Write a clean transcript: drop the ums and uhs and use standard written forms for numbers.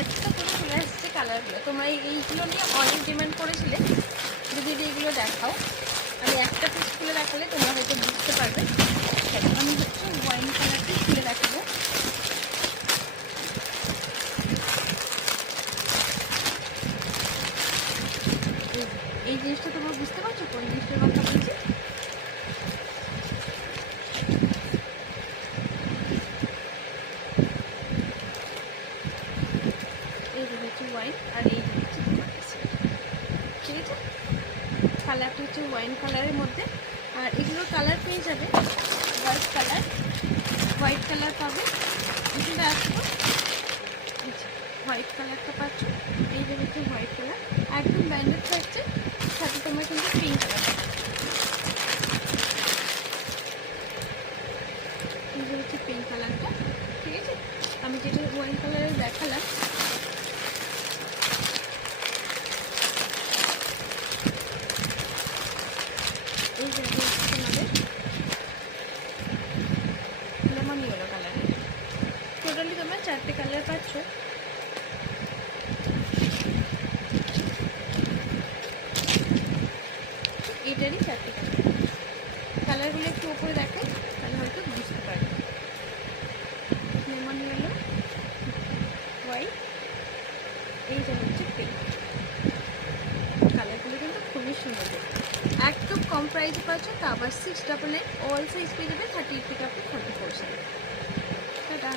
একটা করে চলে আসছে কালারগুলো। তোমরা এইগুলো নিয়ে অনেক ডিমান্ড করেছিলে যে দিদি এইগুলো দেখাও। আমি একটা পিস খুলে দেখালে তোমরা হয়তো বুঝতে পারবে। আমি হচ্ছে ওয়াইন কালারটি খুলে দেখাবো। এই জিনিসটা তোমরা বুঝতে পারছো কোন জিনিসটার কথা বলছি? এই যে হচ্ছে ওয়াইন আর এই যে হচ্ছে তোমার কাছে, ঠিক আছে? কালারটা হচ্ছে ওয়াইন কালারের মধ্যে। আর এগুলোর কালার পেয়ে যাবে হোয়াইট কালার পাবে। এখানে আসবো, হোয়াইট কালারটা পাচ্ছ। এই যে হচ্ছে হোয়াইট কালার একদম ব্যান্ডেড থাকছে, সাথে তোমার কিন্তু পিঙ্ক কালার পাচ্ছ। এই যে হচ্ছে পিঙ্ক কালারটা, ঠিক আছে? আমি যেটা ওয়াইন কালারের দেখালাম এই যে তোমাদের লেমন ইয়েলো কালারের। টোটালি তোমরা 4টে কালার পাচ্ছ। এটারই 4টে কালার। কালারগুলো একটু উপরে দেখাই, তাহলে হয়তো বুঝতে পারবে। লেমন ইয়েলো, হোয়াইট, এই যে হচ্ছে পিঙ্ক। কালারগুলো কিন্তু খুবই সুন্দর দেখতে। একদম কম প্রাইসে পাচ্ছ, তা আবার 699। অল সাইজ পেয়ে যাবে 38 থেকে 44 সাইজ। টাটা।